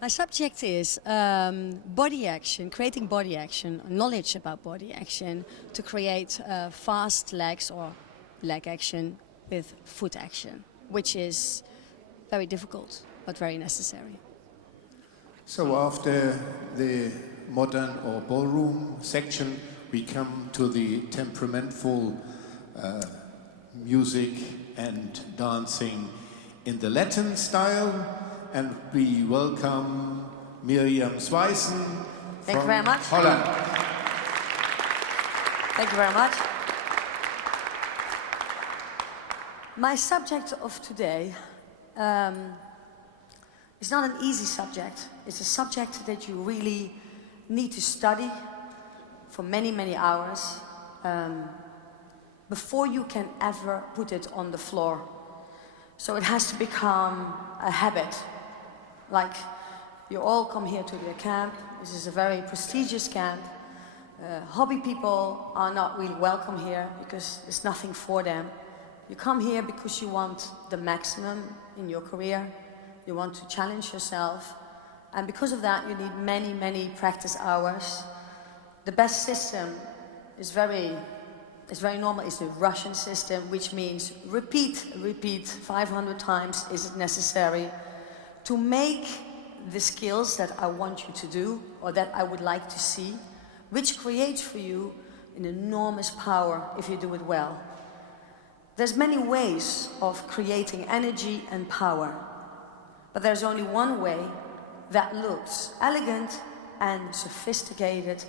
My subject is body action, creating body action, knowledge about body action to create fast legs or leg action with foot action, which is very difficult but very necessary. So after the modern or ballroom section, we come to the temperamentful music and dancing in the Latin style, and we welcome Mirjam Zwijsen Thank you very much. Holland. Thank you very much. My subject of today is not an easy subject. It's a subject that you really need to study for many, many hours before you can ever put it on the floor. So it has to become a habit. Like, you all come here to the camp. This is a very prestigious camp. Hobby people are not really welcome here because there's nothing for them. You come here because you want the maximum in your career. You want to challenge yourself. And because of that, you need many, many practice hours. The best system is very normal. It's the Russian system, which means repeat 500 times is it necessary to make the skills that I want you to do or that I would like to see, which creates for you an enormous power if you do it well. There's many ways of creating energy and power, but there's only one way that looks elegant and sophisticated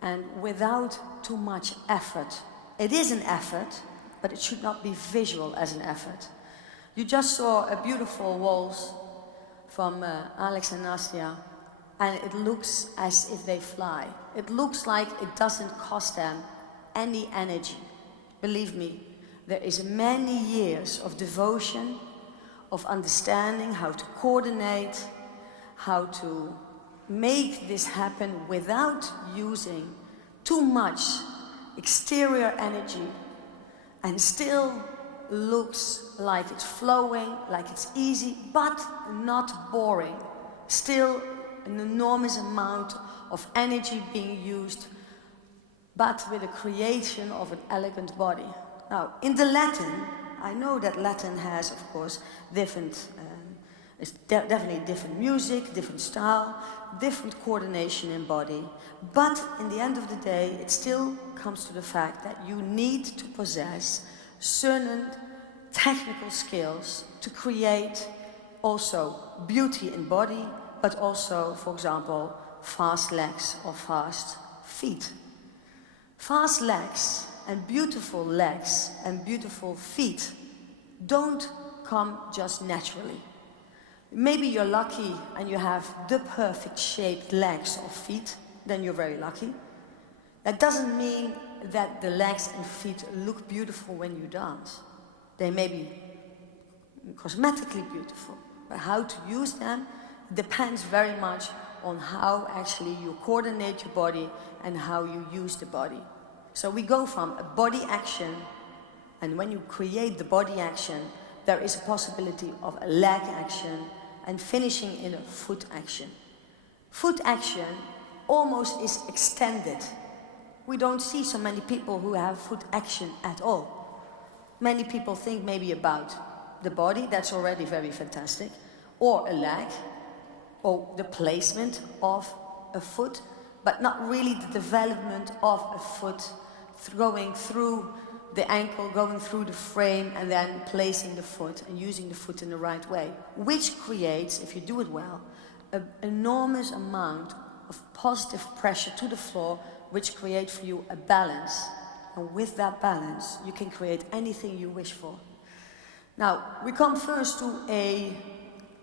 and without too much effort. It is an effort, but it should not be visual as an effort. You just saw a beautiful waltz from Alex and Nastia, and it looks as if they fly. It looks like it doesn't cost them any energy. Believe me, there is many years of devotion, of understanding how to coordinate, how to make this happen without using too much exterior energy, and still looks like it's flowing, like it's easy, but not boring. Still an enormous amount of energy being used, but with the creation of an elegant body. Now, in the Latin, I know that Latin has, of course, different, it's definitely different music, different style, different coordination in body. But in the end of the day, it still comes to the fact that you need to possess certain technical skills to create also beauty in body, but also, for example, fast legs or fast feet. Fast legs and beautiful feet don't come just naturally. Maybe you're lucky and you have the perfect shaped legs or feet, then you're very lucky. That doesn't mean that the legs and feet look beautiful when you dance. They may be cosmetically beautiful, but how to use them depends very much on how actually you coordinate your body and how you use the body. So we go from a body action, and when you create the body action, there is a possibility of a leg action and finishing in a foot action. Foot action almost is extended. We don't see so many people who have foot action at all. Many people think maybe about the body, that's already very fantastic, or a leg, or the placement of a foot, but not really the development of a foot going through the ankle, going through the frame, and then placing the foot and using the foot in the right way, which creates, if you do it well, an enormous amount of positive pressure to the floor, which creates for you a balance. And with that balance, you can create anything you wish for. Now, we come first to a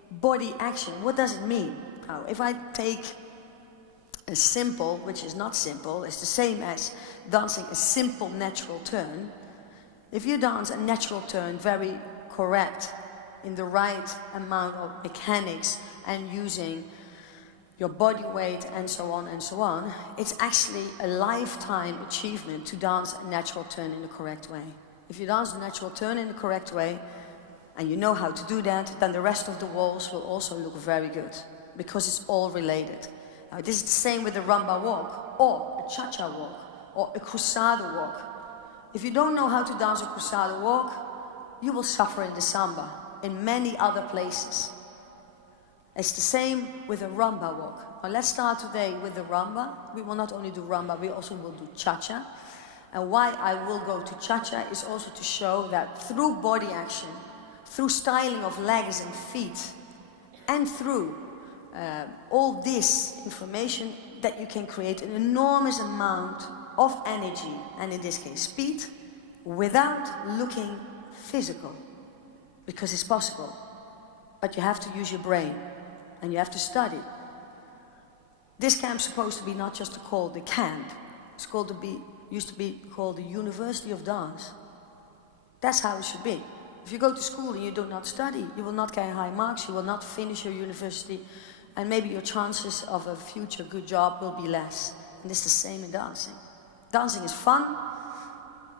body action. What does it mean? Now, if I take a simple, which is not simple, it's the same as dancing a simple natural turn. If you dance a natural turn very correct, in the right amount of mechanics and using your body weight and so on, it's actually a lifetime achievement to dance a natural turn in the correct way. If you dance a natural turn in the correct way, and you know how to do that, then the rest of the waltz will also look very good. because it's all related. Now, this is the same with a rumba walk, or a cha-cha walk, or a cruzado walk. If you don't know how to dance a cruzado walk, you will suffer in the samba, in many other places. It's the same with a rumba walk. Now let's start today with the rumba. We will not only do rumba, we also will do cha-cha. And why I will go to cha-cha is also to show that through body action, through styling of legs and feet, and through all this information, that you can create an enormous amount of energy, and in this case speed, without looking physical. Because it's possible. But you have to use your brain, and you have to study. This camp's supposed to be not just called the camp, it's called used to be called the University of Dance. That's how it should be. If you go to school and you do not study, you will not get high marks, you will not finish your university, and maybe your chances of a future good job will be less. And it's the same in dancing. Dancing is fun,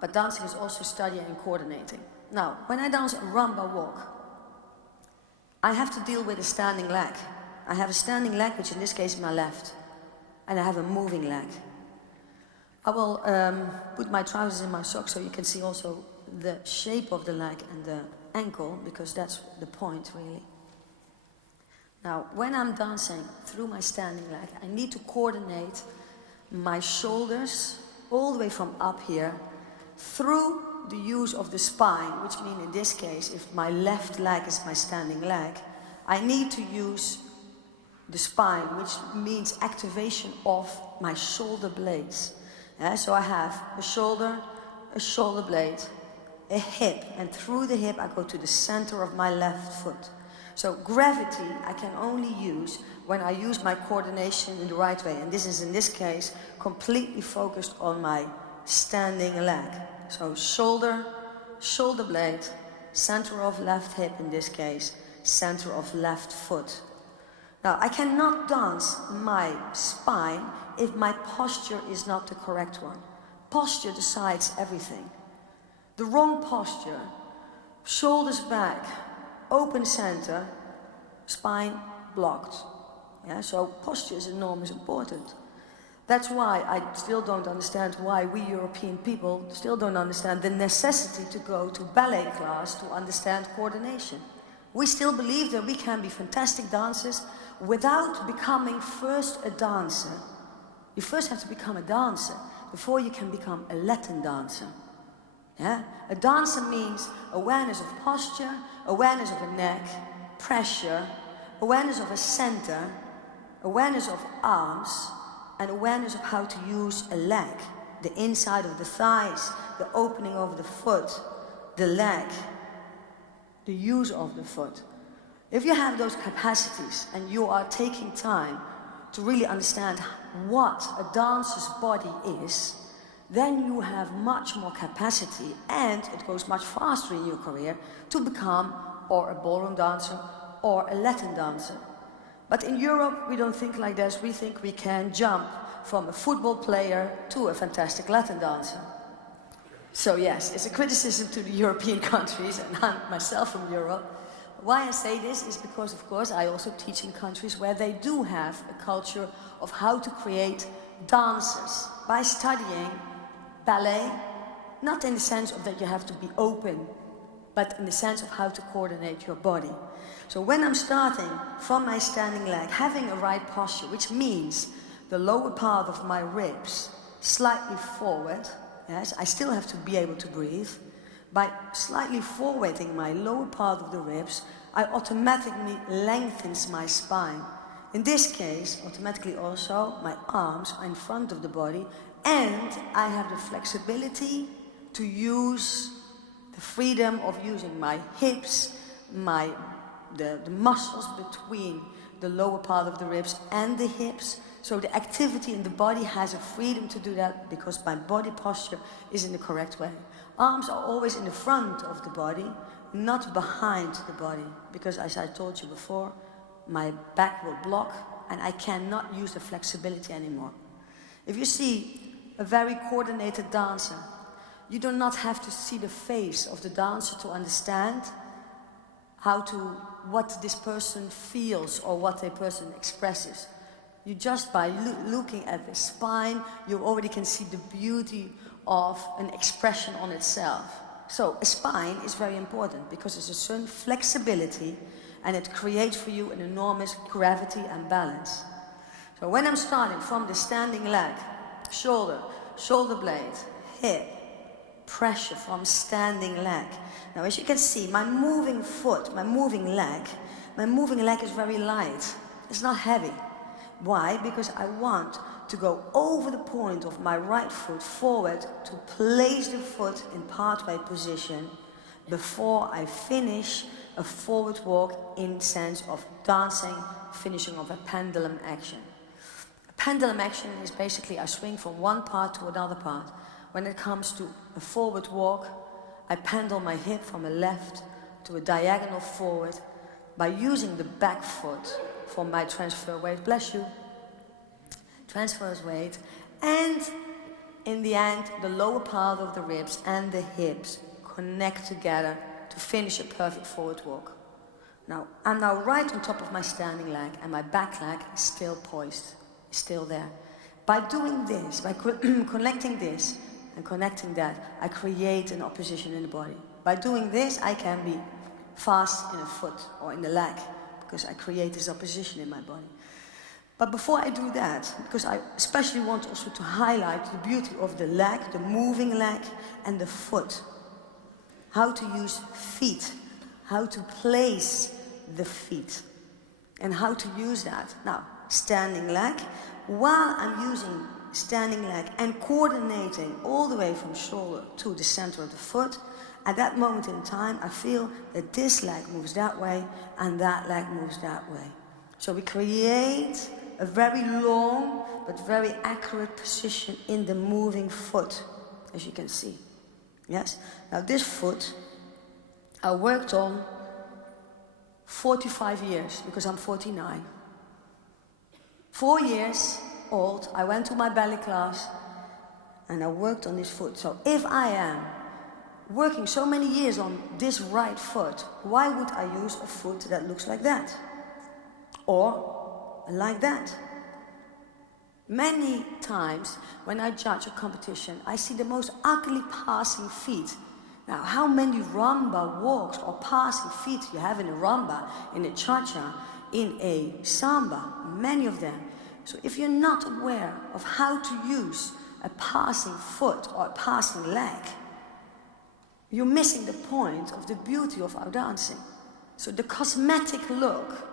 but dancing is also studying and coordinating. Now, when I dance a rumba walk, I have to deal with a standing leg. I have a standing leg, which in this case is my left, and I have a moving leg. I will put my trousers in my socks so you can see also the shape of the leg and the ankle, because that's the point, really. Now, when I'm dancing through my standing leg, I need to coordinate my shoulders all the way from up here through the use of the spine, which means in this case, if my left leg is my standing leg, I need to use the spine, which means activation of my shoulder blades. So I have a shoulder blade, a hip, and through the hip I go to the center of my left foot. So gravity I can only use when I use my coordination in the right way, and this is in this case completely focused on my standing leg. So shoulder blade, center of left hip in this case, center of left foot. Now I cannot dance my spine if my posture is not the correct one. Posture decides everything. The wrong posture, shoulders back, open center, spine blocked. So posture is enormously important. That's why I still don't understand why we European people still don't understand the necessity to go to ballet class to understand coordination. We still believe that we can be fantastic dancers without becoming first a dancer. You first have to become a dancer before you can become a Latin dancer. A dancer means awareness of posture, awareness of a neck, pressure, awareness of a center, awareness of arms, and awareness of how to use a leg, the inside of the thighs, the opening of the foot, the leg, the use of the foot. If you have those capacities and you are taking time to really understand what a dancer's body is, then you have much more capacity and it goes much faster in your career to become or a ballroom dancer or a Latin dancer. But in Europe, we don't think like this. We think we can jump from a football player to a fantastic Latin dancer. So yes, it's a criticism to the European countries, and I'm myself from Europe. Why I say this is because, of course, I also teach in countries where they do have a culture of how to create dancers by studying ballet, not in the sense of that you have to be open, but in the sense of how to coordinate your body. So when I'm starting from my standing leg, having a right posture, which means the lower part of my ribs slightly forward, yes, I still have to be able to breathe. By slightly forwarding my lower part of the ribs, I automatically lengthens my spine. In this case, automatically also, my arms are in front of the body, and I have the flexibility to use the freedom of using my hips, the muscles between the lower part of the ribs and the hips. So the activity in the body has a freedom to do that because my body posture is in the correct way. Arms are always in the front of the body, not behind the body, because as I told you before, my back will block and I cannot use the flexibility anymore. If you see a very coordinated dancer, you do not have to see the face of the dancer to understand what this person feels or what a person expresses. You just by looking at the spine, you already can see the beauty of an expression on itself. So a spine is very important because it's a certain flexibility and it creates for you an enormous gravity and balance. So when I'm starting from the standing leg, shoulder, shoulder blade, hip, pressure from standing leg. Now as you can see, my moving foot, my moving leg is very light. It's not heavy. Why? Because I want to go over the point of my right foot forward to place the foot in pathway position before I finish a forward walk in sense of dancing, finishing of a pendulum action. A pendulum action is basically I swing from one part to another part. When it comes to a forward walk, I pendle my hip from a left to a diagonal forward by using the back foot for my transfer weight, bless you, transfers weight, and in the end, the lower part of the ribs and the hips connect together to finish a perfect forward walk. Now, I'm now right on top of my standing leg and my back leg is still poised, still there. By doing this, by connecting this and connecting that, I create an opposition in the body. By doing this, I can be fast in a foot or in the leg because I create this opposition in my body. But before I do that, because I especially want also to highlight the beauty of the leg, the moving leg, and the foot. How to use feet, how to place the feet, and how to use that. Now, standing leg, while I'm using standing leg and coordinating all the way from shoulder to the center of the foot, at that moment in time, I feel that this leg moves that way and that leg moves that way. So we create a very long but very accurate position in the moving foot, as you can see. Yes? Now this foot, I worked on 45 years because I'm 49. 4 years old, I went to my ballet class and I worked on this foot. So if I am working so many years on this right foot, why would I use a foot that looks like that? Or like that? Many times when I judge a competition, I see the most ugly passing feet. Now, how many rumba walks or passing feet you have in a rumba, in a cha-cha, in a samba? Many of them. So if you're not aware of how to use a passing foot or a passing leg, you're missing the point of the beauty of our dancing. So the cosmetic look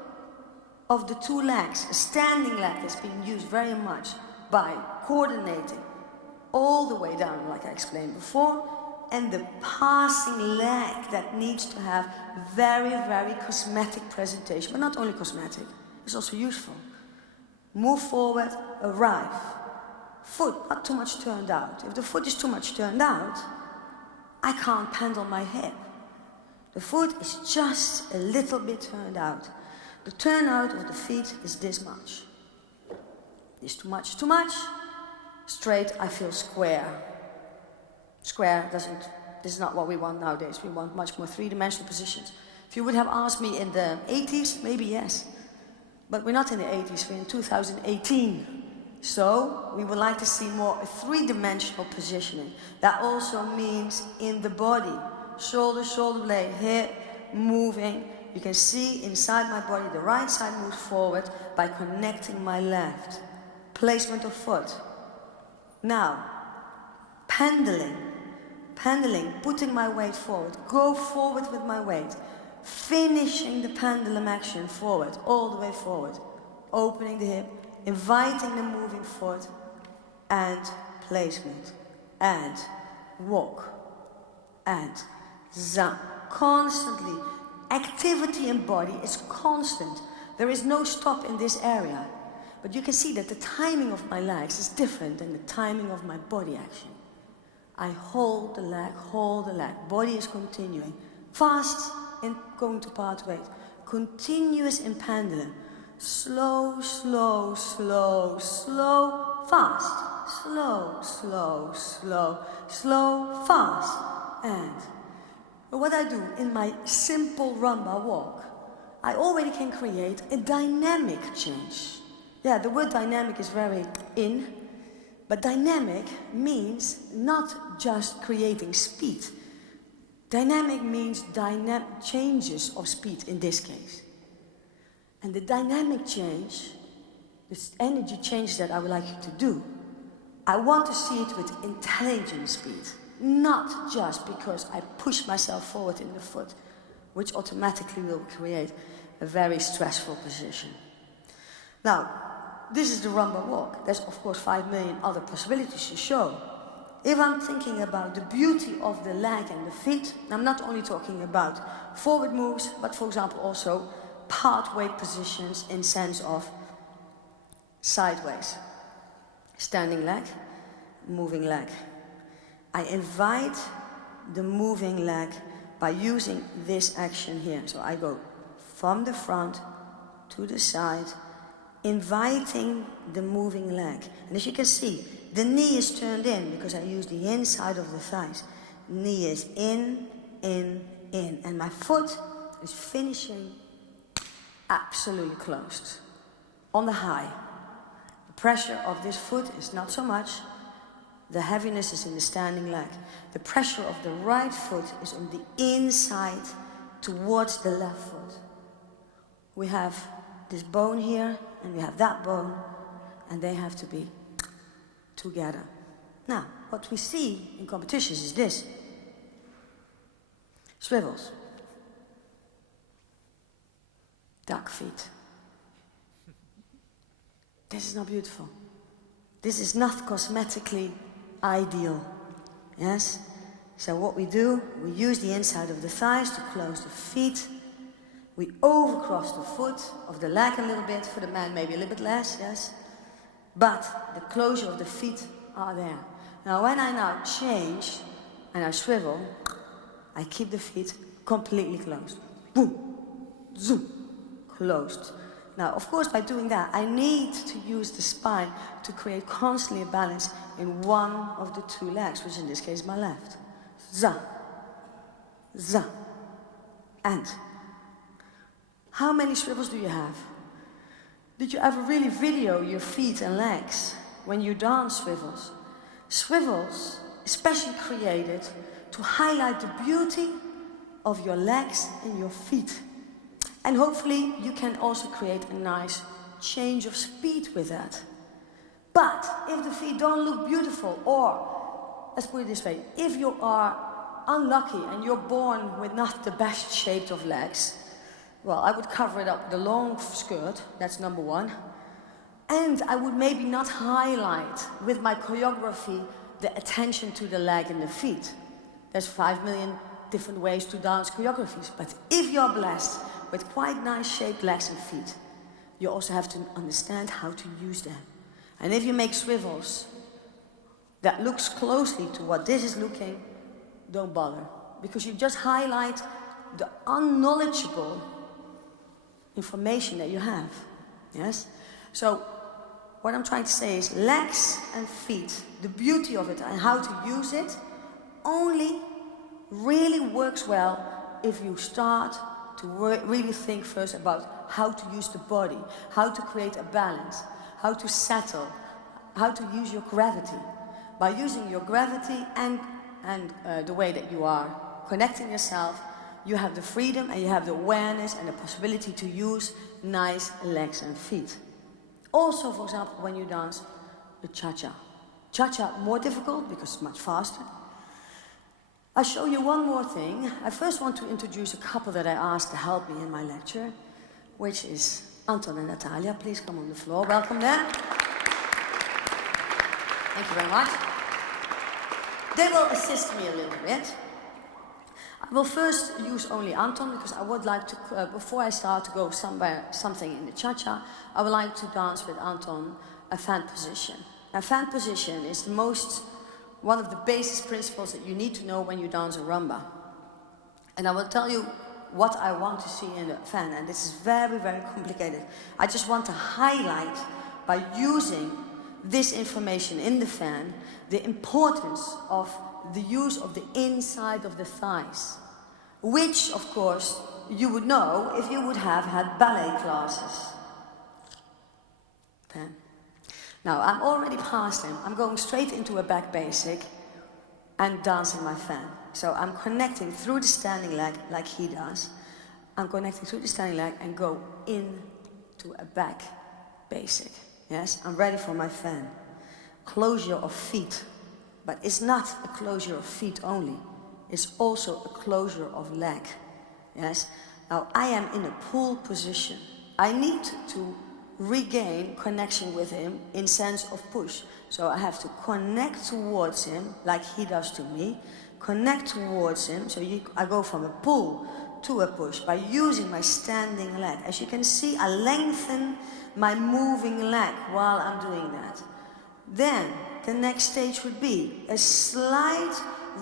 of the two legs, a standing leg that's being used very much by coordinating all the way down, like I explained before, and the passing leg that needs to have very, very cosmetic presentation, but not only cosmetic, it's also useful. Move forward, arrive. Foot not too much turned out. If the foot is too much turned out, I can't pendle my hip. The foot is just a little bit turned out. The turnout of the feet is this much. This too much, too much. Straight, I feel square. Square doesn't, this is not what we want nowadays. We want much more three-dimensional positions. If you would have asked me in the 80s, maybe yes. But we're not in the 80s, we're in 2018. So, we would like to see more a three-dimensional positioning. That also means in the body. Shoulder, shoulder blade, hip, moving. You can see inside my body, the right side moves forward by connecting my left. Placement of foot. Now, pendling, putting my weight forward. Go forward with my weight. Finishing the pendulum action forward, all the way forward. Opening the hip, inviting the moving foot, and placement, and walk, and zam. Constantly. Activity in body is constant. There is no stop in this area. But you can see that the timing of my legs is different than the timing of my body action. I hold the leg, body is continuing. Fast in going to part weight. Continuous in pendulum. Slow, slow, slow, slow, fast. Slow, slow, slow, slow, fast. And But what I do in my simple rumba walk, I already can create a dynamic change. Yeah, the word dynamic is very in, but dynamic means not just creating speed. Dynamic means changes of speed in this case. And the dynamic change, this energy change that I would like you to do, I want to see it with intelligent speed. Not just because I push myself forward in the foot, which automatically will create a very stressful position. Now, this is the rumba walk. There's of course 5 million other possibilities to show. If I'm thinking about the beauty of the leg and the feet, I'm not only talking about forward moves, but for example also part weight positions in sense of sideways. Standing leg, moving leg. I invite the moving leg by using this action here. So I go from the front to the side, inviting the moving leg. And as you can see, the knee is turned in because I use the inside of the thighs. Knee is in. And my foot is finishing absolutely closed. On the high. The pressure of this foot is not so much. The heaviness is in the standing leg. The pressure of the right foot is on the inside towards the left foot. We have this bone here and we have that bone, and they have to be together. Now, what we see in competitions is this. Swivels. Duck feet. This is not beautiful. This is not cosmetically ideal. Yes? So what we do, we use the inside of the thighs to close the feet. We overcross the foot of the leg a little bit, for the man maybe a little bit less, yes? But the closure of the feet are there. Now when I now change and I swivel, I keep the feet completely closed. Boom, zoom, closed. Now, of course, by doing that, I need to use the spine to create constantly a balance in one of the two legs, which in this case is my left. Za, za, and. How many swivels do you have? Did you ever really video your feet and legs when you dance swivels? Swivels, especially created to highlight the beauty of your legs and your feet. And hopefully you can also create a nice change of speed with that. But if the feet don't look beautiful, or let's put it this way, if you are unlucky and you're born with not the best shaped of legs, well, I would cover it up with a long skirt, that's number one. And I would maybe not highlight with my choreography the attention to the leg and the feet. There's 5 million different ways to dance choreographies, but if you're blessed with quite nice shaped legs and feet, you also have to understand how to use them. And if you make swivels that looks closely to what this is looking, don't bother. Because you just highlight the unknowledgeable information that you have. Yes? So, what I'm trying to say is legs and feet, the beauty of it and how to use it only really works well if you start to really think first about how to use the body, how to create a balance, how to settle, how to use your gravity. By using your gravity and the way that you are connecting yourself, you have the freedom and you have the awareness and the possibility to use nice legs and feet. Also, for example, when you dance the cha-cha. Cha-cha more difficult because it's much faster. I'll show you one more thing. I first want to introduce a couple that I asked to help me in my lecture, which is Anton and Natalia. Please come on the floor. Welcome them. Thank you very much. They will assist me a little bit. I will first use only Anton because I would like to, before I start to go something in the cha-cha, I would like to dance with Anton a fan position. A fan position is one of the basic principles that you need to know when you dance a rumba. And I will tell you what I want to see in a fan, and this is very, very complicated. I just want to highlight, by using this information in the fan, the importance of the use of the inside of the thighs. which, of course, you would know if you would have had ballet classes. Then. Now, I'm already past him. I'm going straight into a back basic and dancing my fan. So I'm connecting through the standing leg like he does. I'm connecting through the standing leg and go into a back basic. Yes, I'm ready for my fan. Closure of feet. But it's not a closure of feet only. It's also a closure of leg. Yes. Now I am in a pull position. I need to regain connection with him in sense of push. So I have to connect towards him like he does to me. Connect towards him. So I go from a pull to a push by using my standing leg. As you can see, I lengthen my moving leg while I'm doing that. Then the next stage would be a slight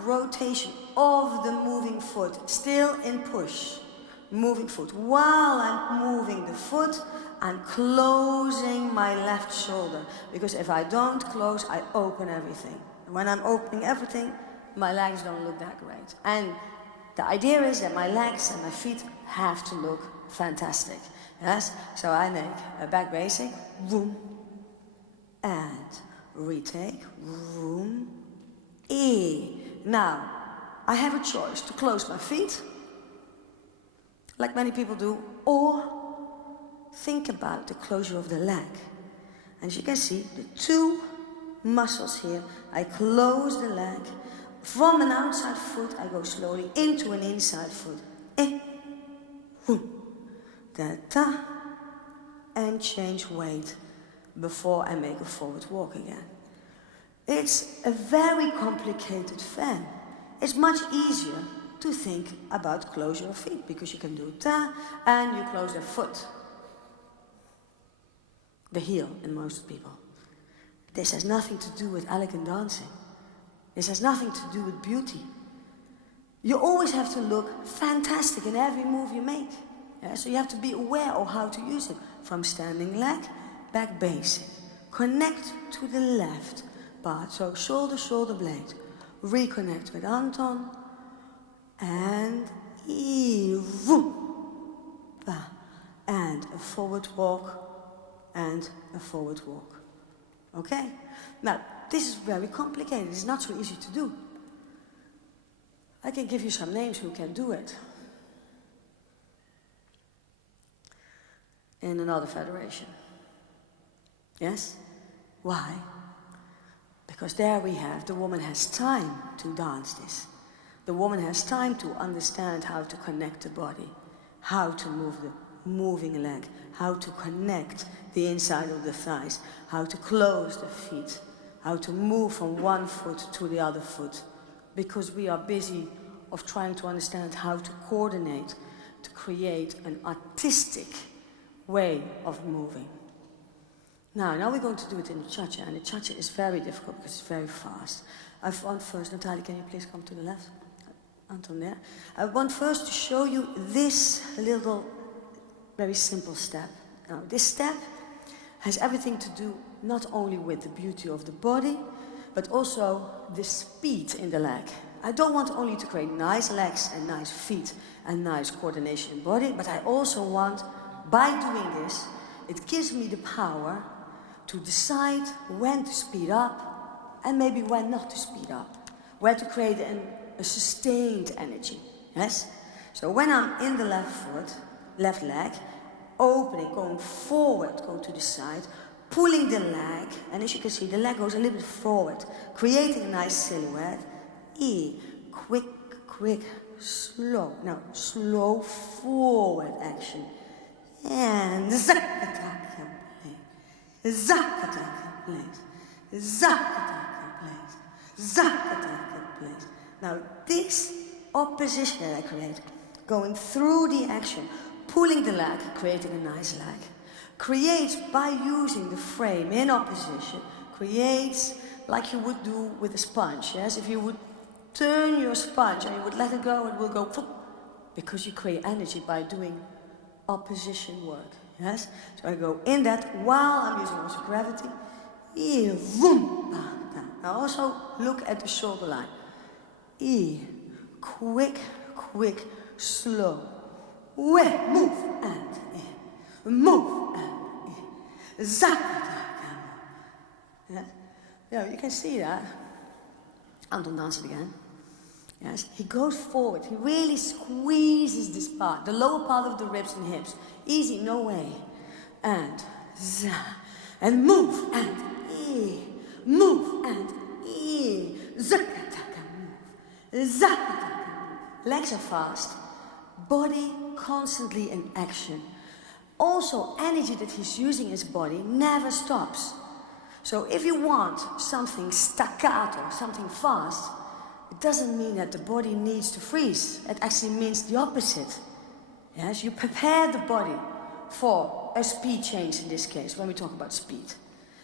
rotation of the moving foot, still in push. Moving foot. While I'm moving the foot, I'm closing my left shoulder. Because if I don't close, I open everything. And when I'm opening everything, my legs don't look that great. And the idea is that my legs and my feet have to look fantastic. Yes? So I make a back basic, boom, and retake, room, E. Now, I have a choice to close my feet, like many people do, or think about the closure of the leg. As you can see, the two muscles here, I close the leg. From an outside foot, I go slowly into an inside foot. Da-da, and change weight before I make a forward walk again. It's a very complicated fan. It's much easier to think about closure of feet because you can do ta and you close the foot. The heel in most people. This has nothing to do with elegant dancing. This has nothing to do with beauty. You always have to look fantastic in every move you make. Yeah? So you have to be aware of how to use it. From standing leg, back basic. Connect to the left part. So shoulder, shoulder blade. Reconnect with Anton. And and a forward walk and a forward walk. Okay? Now, this is very complicated. It's not so easy to do. I can give you some names who can do it. In another federation. Yes? Why? Because there we have, the woman has time to dance this. The woman has time to understand how to connect the body, how to move the moving leg, how to connect the inside of the thighs, how to close the feet, how to move from one foot to the other foot. Because we are busy of trying to understand how to coordinate, to create an artistic way of moving. Now we're going to do it in the cha-cha, and the cha-cha is very difficult because it's very fast. I want first, Natalie, can you please come to the left? Anton there. I want first to show you this little, very simple step. Now, this step has everything to do not only with the beauty of the body, but also the speed in the leg. I don't want only to create nice legs and nice feet and nice coordination in body, but I also want, by doing this, it gives me the power to decide when to speed up and maybe when not to speed up, where to create a sustained energy, yes? So when I'm in the left foot, left leg, opening, going forward, go to the side, pulling the leg, and as you can see, the leg goes a little bit forward, creating a nice silhouette. E, quick, slow. Now, slow forward action. And zack-attack, place. Zack-attack, place. Zack-attack, place. Zack-attack, place. Now, this opposition that I create, going through the action, pulling the leg, creating a nice leg, creates, by using the frame in opposition, creates like you would do with a sponge, yes? If you would turn your sponge and you would let it go, it will go, because you create energy by doing opposition work, yes? So I go in that while I'm using also gravity. Now also look at the shoulder line. Quick, slow. Way, move and in. Move and in. Yeah, you can see that. Anton dance it again. Yes, he goes forward. He really squeezes this part, the lower part of the ribs and hips. Easy, no way. And za, and move and e, move and e, zakataka move, zakataka move. Legs are fast, body constantly in action. Also, energy that he's using his body never stops. So if you want something staccato, something fast, it doesn't mean that the body needs to freeze. It actually means the opposite. Yes, you prepare the body for a speed change in this case, when we talk about speed.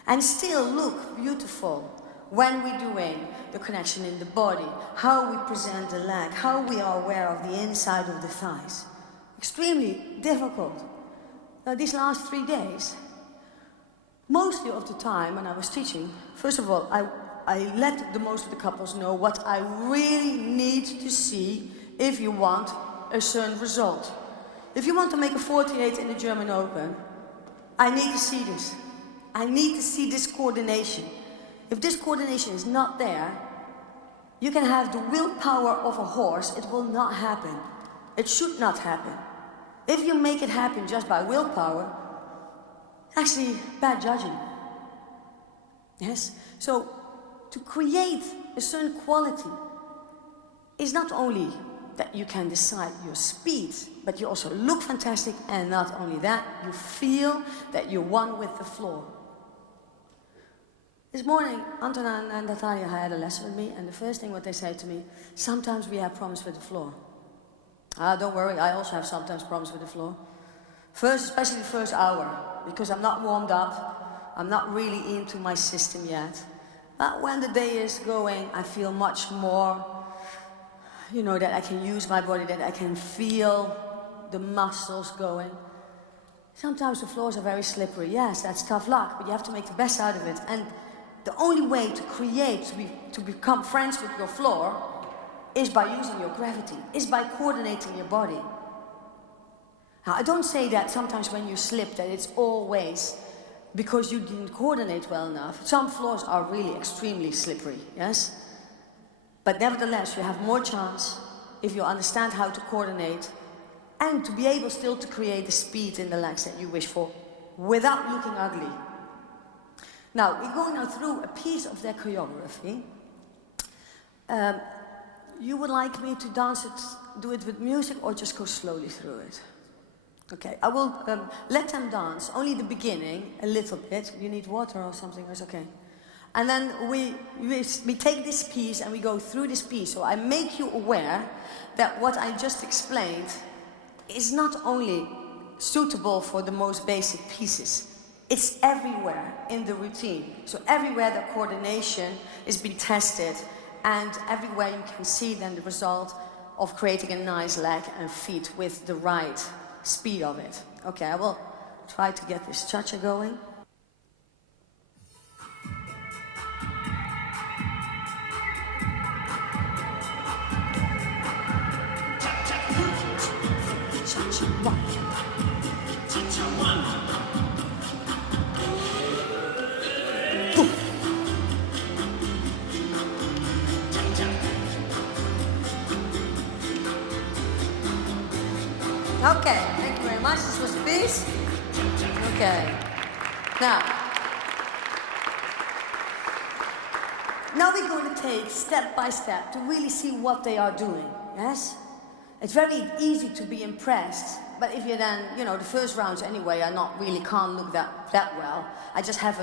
And still look beautiful when we're doing the connection in the body, how we present the leg, how we are aware of the inside of the thighs. Extremely difficult. Now these last 3 days, mostly of the time when I was teaching, first of all, I let the most of the couples know what I really need to see if you want a certain result. If you want to make a 48 in the German Open, I need to see this. I need to see this coordination. If this coordination is not there, you can have the willpower of a horse, it will not happen. It should not happen. If you make it happen just by willpower, actually bad judging. Yes? So, to create a certain quality is not only that you can decide your speed, but you also look fantastic, and not only that, you feel that you're one with the floor. This morning, Anton and Natalia had a lesson with me, and the first thing what they say to me, sometimes we have problems with the floor. Don't worry, I also have sometimes problems with the floor. First, especially the first hour, because I'm not warmed up, I'm not really into my system yet. But when the day is going, I feel much more, you know, that I can use my body, that I can feel the muscles going. Sometimes the floors are very slippery. Yes, that's tough luck, but you have to make the best out of it. And the only way to create, to become friends with your floor, is by using your gravity, is by coordinating your body. Now, I don't say that sometimes when you slip, that it's always because you didn't coordinate well enough. Some floors are really extremely slippery, yes? But nevertheless, you have more chance if you understand how to coordinate and to be able still to create the speed in the legs that you wish for without looking ugly. Now, we're going now through a piece of their choreography. You would like me to dance it, do it with music, or just go slowly through it? Okay, I will let them dance, only the beginning, a little bit. You need water or something, it's okay. And then we take this piece and we go through this piece. So I make you aware that what I just explained is not only suitable for the most basic pieces, it's everywhere in the routine. So everywhere the coordination is being tested, and everywhere you can see then the result of creating a nice leg and feet with the right speed of it. Okay, I will try to get this cha-cha going. Cha-cha one. Cha-cha one. Boom. Okay, thank you very much. This was the piece. Okay. Now we're going to take step by step to really see what they are doing. Yes? It's very easy to be impressed, but if you then, you know, the first rounds anyway are not really, can't look that well. I just have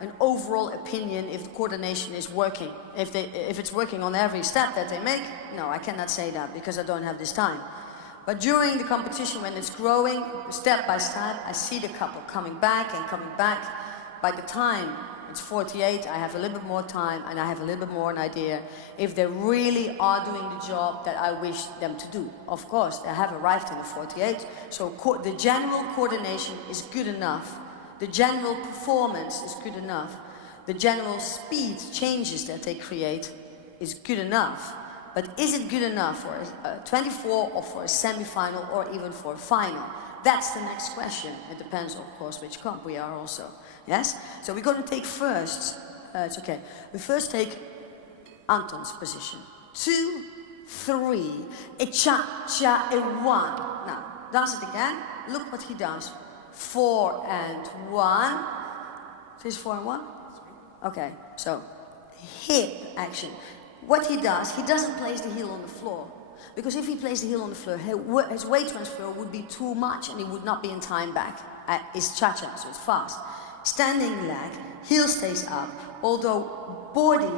an overall opinion if the coordination is working. If it's working on every step that they make, no, I cannot say that because I don't have this time. But during the competition, when it's growing, step by step, I see the couple coming back and coming back. By the time it's 48, I have a little bit more time and I have a little bit more an idea if they really are doing the job that I wish them to do. Of course, they have arrived in the 48, so the general coordination is good enough. The general performance is good enough. The general speed changes that they create is good enough. But is it good enough for a 24 or for a semi-final or even for a final? That's the next question. It depends, of course, which comp we are also. Yes? So we're going to take first, it's okay. We first take Anton's position. 2, 3, a cha-cha, a 1. Now, dance it again. Look what he does. 4 and 1. This is 4 and 1? Okay, so hip action. What he does, he doesn't place the heel on the floor. Because if he placed the heel on the floor, his weight transfer would be too much and he would not be in time back. It's cha-cha, so it's fast. Standing leg, heel stays up, although body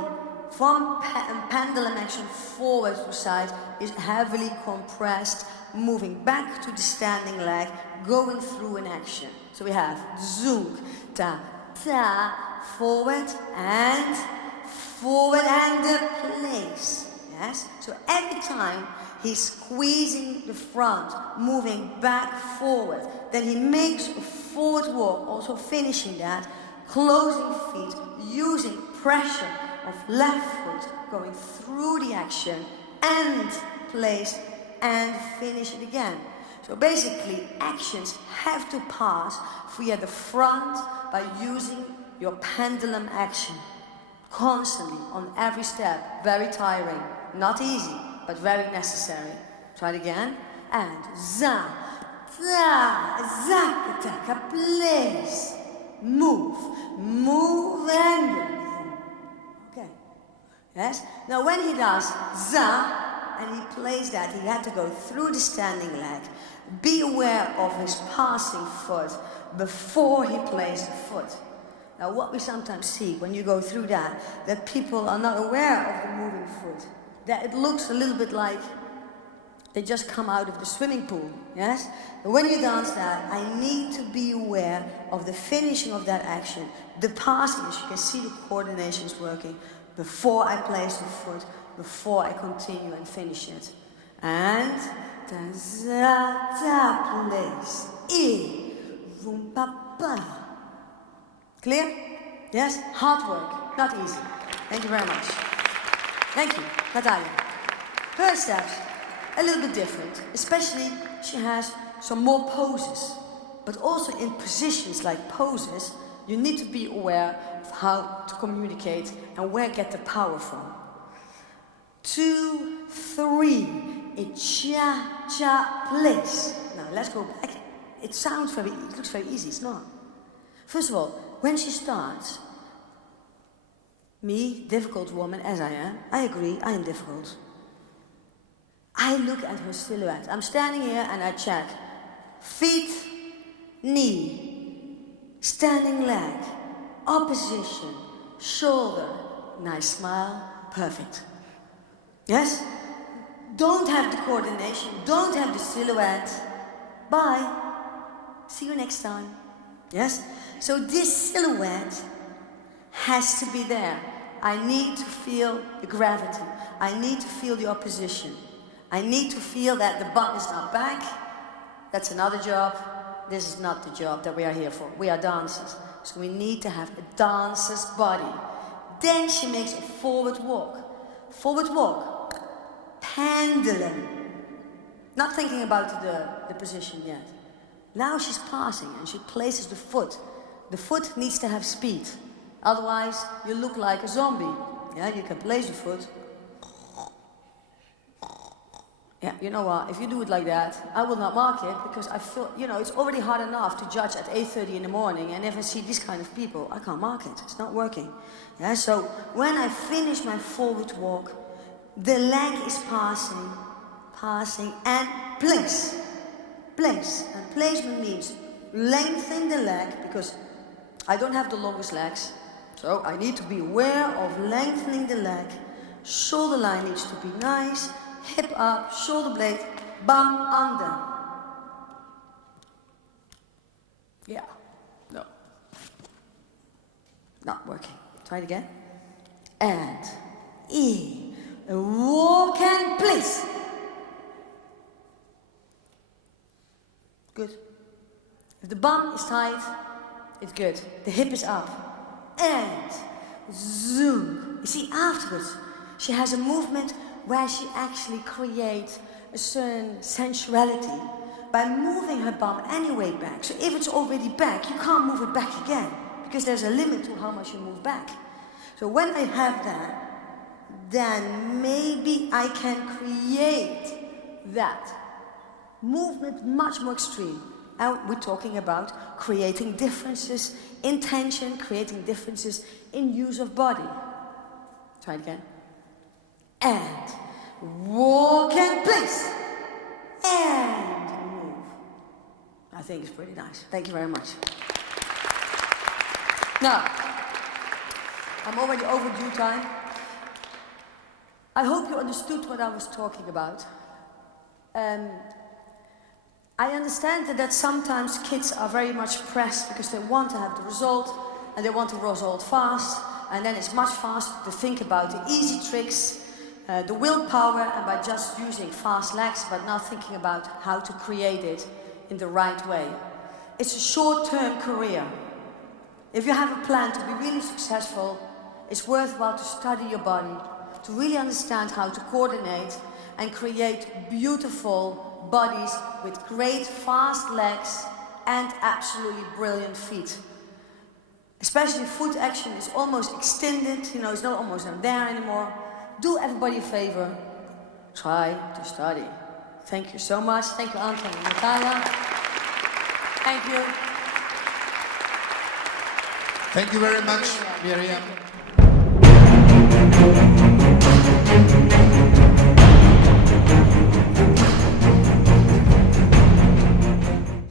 from pendulum action forward to side is heavily compressed, moving back to the standing leg, going through an action. So we have zoom, ta, ta, forward and the place. Yes? So every time he's squeezing the front, moving back forward. Then he makes a forward walk, also finishing that, closing feet, using pressure of left foot, going through the action, and place, and finish it again. So basically, actions have to pass via the front by using your pendulum action. Constantly, on every step, very tiring, not easy, but very necessary. Try it again. And za, za, za, taka, place. Move, move and move. Okay. Yes? Now when he does za, and he plays that, he had to go through the standing leg. Be aware of his passing foot before he plays the foot. Now what we sometimes see when you go through that people are not aware of the moving foot. That it looks a little bit like they just come out of the swimming pool, yes? But when you dance that, I need to be aware of the finishing of that action. The passing, as you can see the coordination is working before I place the foot, before I continue and finish it. And da za da place. I boom pa pa. Clear? Yes? Hard work, not easy. Thank you very much. Thank you, Natalia. Her steps, a little bit different. Especially, she has some more poses. But also in positions like poses, you need to be aware of how to communicate and where get the power from. 2, 3, a cha-cha place. Now let's go back. It looks very easy, it's not. First of all, when she starts, me, difficult woman as I am, I agree, I am difficult. I look at her silhouette. I'm standing here and I check. Feet, knee, standing leg, opposition, shoulder, nice smile, perfect. Yes? Don't have the coordination, don't have the silhouette. Bye. See you next time. Yes? So this silhouette has to be there. I need to feel the gravity. I need to feel the opposition. I need to feel that the butt is not back. That's another job. This is not the job that we are here for. We are dancers. So we need to have a dancer's body. Then she makes a forward walk. Forward walk. Pendulum. Not thinking about the position yet. Now she's passing and she places the foot. The foot needs to have speed. Otherwise, you look like a zombie. Yeah, you can place the foot. Yeah, you know what, if you do it like that, I will not mark it because I feel, it's already hard enough to judge at 8:30 in the morning, and if I see this kind of people, I can't mark it. It's not working. Yeah, so when I finish my forward walk, the leg is passing, and place. Place. And placement means lengthen the leg, because I don't have the longest legs, so I need to be aware of lengthening the leg. Shoulder line needs to be nice, hip up, shoulder blade, bum under. Yeah, no. Not working. Try it again. And E, walk and place. Good. If the bum is tight, it's good. The hip is up. And zoom. You see, afterwards, she has a movement where she actually creates a certain sensuality by moving her bum anyway back. So if it's already back, you can't move it back again, because there's a limit to how much you move back. So when I have that, then maybe I can create that movement much more extreme. And we're talking about creating differences in tension, creating differences in use of body. Try it again. And walk and place. And move. I think it's pretty nice. Thank you very much. Now, I'm already overdue time. I hope you understood what I was talking about. I understand that sometimes kids are very much pressed because they want to have the result and they want the result fast, and then it's much faster to think about the easy tricks, the willpower, and by just using fast legs but not thinking about how to create it in the right way. It's a short-term career. If you have a plan to be really successful, it's worthwhile to study your body, to really understand how to coordinate and create beautiful bodies with great fast legs and absolutely brilliant feet. Especially foot action is almost extended, you know, it's not almost not there anymore. Do everybody a favor, try to study. Thank you so much. Thank you, Anton and Natalia. Thank you. Thank you very much, Mirjam.